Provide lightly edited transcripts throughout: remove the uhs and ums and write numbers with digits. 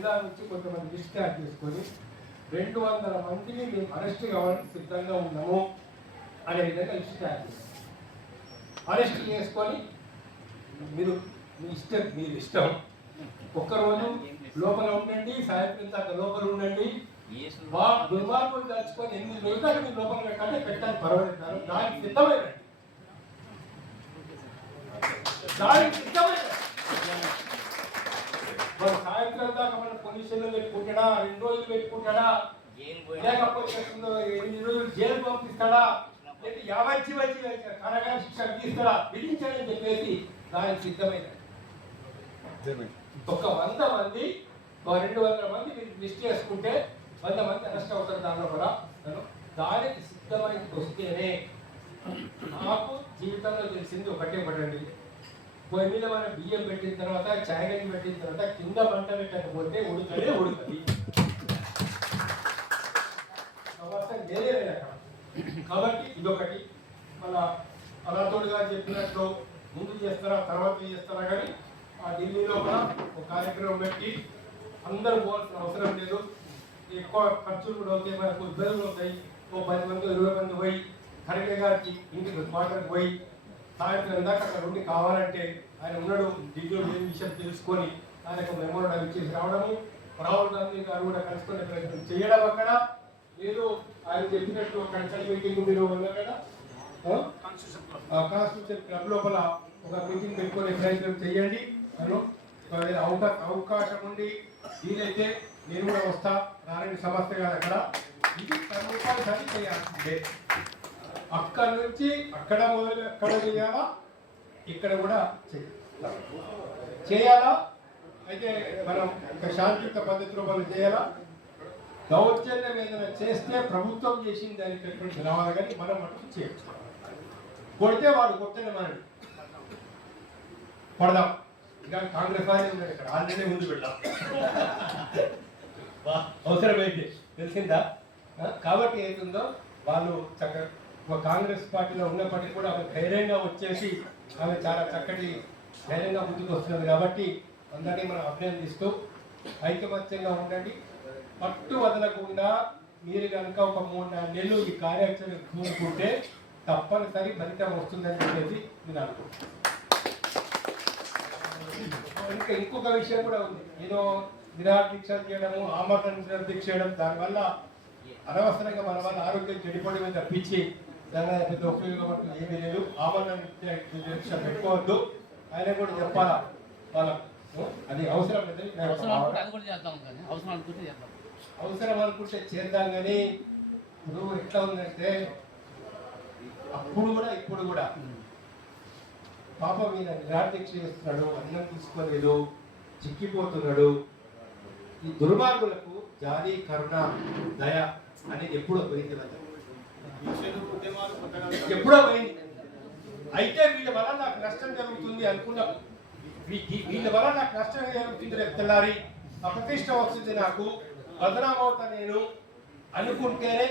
జిల్లా నుంచి కొంతమంది లిస్ట్ తయారు చేసుకొని 200 మందిని మేము అరెస్ట్ కావాలని సిద్ధంగా ఉన్నాము అనే విధంగా లిస్ట్ తయారు చేస్తాం. అరెస్ట్ చేసుకొని మీరు మీరు ఇష్టం ఒక్కరోజు లోపల ఉండండి, సాయంత్రం దాకా లోపల ఉండండి, దుర్మార్గులు దాచుకొని 8 రోజుల దాకా మీరు లోపల పెట్టాలి, పెట్టడానికి పర్వాలేదు, దానికి సిద్ధమైనండి, దానికి సిద్ధమైన మన సాయంత్రం దాకా మన పొజిషన్లో పెట్టుకుంటాడా, 2 రోజులు పెట్టుకుంటాడా, లేకపోతే 8 రోజులు జైలు పంపిస్తాడా, లేదా 50 వచ్చి కారాగార శిక్ష తీస్తాడా, విధించాడని చెప్పేసి దానికి సిద్ధమైన ఒక 100 మంది 200 మంది లిస్ట్ చేసుకుంటే 100 మంది అరెస్ట్ అవుతారు. దానిలో కూడా దానికి సిద్ధమైన వస్తేనే నాకు జీవితంలో తెలిసింది ఒకటండి, పొయ్యి మీద మనం బియ్యం పెట్టిన తర్వాత చాయ్ గడ్డి పెట్టిన తర్వాత కింద మంట పెట్టకపోతే ఉడుతుంది. కాబట్టి ఇదొకటి. మన అలాతోడు గారు చెప్పినట్లు ముందు చేస్తారా తర్వాత చేస్తారా కానీ ఆ ఢిల్లీలో కూడా ఒక కార్యక్రమం పెట్టి అందరూ పోవాల్సిన అవసరం లేదు, ఎక్కువ ఖర్చులు కూడా అవుతాయి, మనకు ఇబ్బందులు అవుతాయి. ఓ 10 మంది 20 మంది పోయి ఖర్గే గారికి ఇంటికి మాటలకు పోయి సాయంత్రం దాకా అక్కడ ఉండి కావాలంటే ఆయన ఉన్నాడు ఢిల్లీలో ఏ విషయం తెలుసుకొని ఆయనకు మెమోరాండం ఇచ్చేసి రావడము, రాహుల్ గాంధీ గారు కూడా కలుసుకునే ప్రయత్నం చేయడం. అక్కడ లేదు ఆయన చెప్పినట్టు కన్సల్ట్ మీటింగ్ మీరు అక్కడ కాన్స్టిట్యూషన్ క్లబ్ లోపల ఒక మీటింగ్ పెట్టుకునే ప్రయత్నం చేయండి. అవకాశం ఉండి వీలైతే నేను కూడా వస్తా, నారాయణ సమస్య కాదు అక్కడ, ఇది కంపల్సరీ చేయాల్సిందే. అక్కడి నుంచి అక్కడ మొదలు ఎక్కడ చేయాలా, ఇక్కడ కూడా చేయాలా. అయితే మనం ఒక శాంతియుత పద్ధతిలో మనం చేయాలా. దౌర్జన్యం ఏదైనా చేస్తే ప్రభుత్వం చేసింది దానికి రావాలి కానీ మనం మటుకు చేయొచ్చు. కొడితే వాడు కొట్టని మనం పడదాం, ఇక కాంగ్రెస్ వారే ఉన్నారు ఇక్కడ, ఆల్రెడీ ముందు పెడదాం అవసరమైతే, తెలిసిందా. కాబట్టి ఏతుందో వాళ్ళు చక్కగా కాంగ్రెస్ పార్టీలో ఉన్నప్పటికీ కూడా ఆమె ధైర్యంగా వచ్చేసి ఆమె చాలా చక్కటి ధైర్యంగా ముందుకు వస్తున్నది. కాబట్టి అందరినీ మనం అభినందిస్తూ ఐకమత్యంగా ఉండండి, పట్టు వదలకుండా మీరు కనుక ఒక 3-4 నెలలు ఈ కార్యాచరణ చూసుకుంటే తప్పనిసరి ఫలితం వస్తుందని చెప్పేసి నేను అనుకుంటున్నాను. ఇంకా ఇంకొక విషయం కూడా ఉంది, ఏదో నిరాహార దీక్ష చేయడము, ఆమరణ దీక్ష చేయడం, దానివల్ల అనవసరంగా మన వల్ల ఆరోగ్యం చెడిపోవడమే తప్పించి దాని పెద్ద ఉపయోగం అంటూ ఏమీ లేదు. ఆమరణ దీక్ష పెట్టుకోవద్దు, ఆయన కూడా చెప్పాలా వాళ్ళకు, అది అవసరం లేదని అవసరం అనుకుంటే చేద్దాం. కానీ ఇప్పుడు ఎట్లా ఉందంటే అప్పుడు కూడా ఇప్పుడు కూడా పాపం మీద నిరాదీక్ష చేస్తున్నాడు, అన్నం తీసుకోలేదు, చిక్కిపోతున్నాడు. ఈ దుర్మార్గులకు జాలి, కరుణ, దయ అనేది ఎప్పుడో పోయింది, ఎప్పుడో పోయింది. అయితే వీళ్ళ వల్ల నాకు నష్టం జరుగుతుంది అనుకున్నాం, వీళ్ళ వల్ల నాకు నష్టం జరుగుతుంది, రేపు తెల్లారి అప్రతిష్ట వస్తుంది, నాకు బదనామవుతా నేను అనుకుంటేనే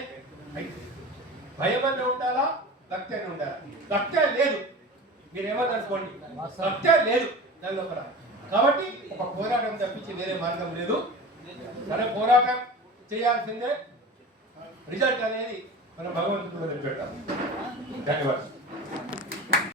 భయం అన్న ఉండాలా, భక్తి అని ఉండాలా. భక్తే లేదు, మీరేమని అనుకోండి, భక్తే లేదు దాని లోపల. కాబట్టి ఒక పోరాటం తప్పించి వేరే మార్గం లేదు. సరే, పోరాటం చేయాల్సిందే, రిజల్ట్ అనేది మనం భగవంతుడు పెట్టాలి. ధన్యవాదాలు.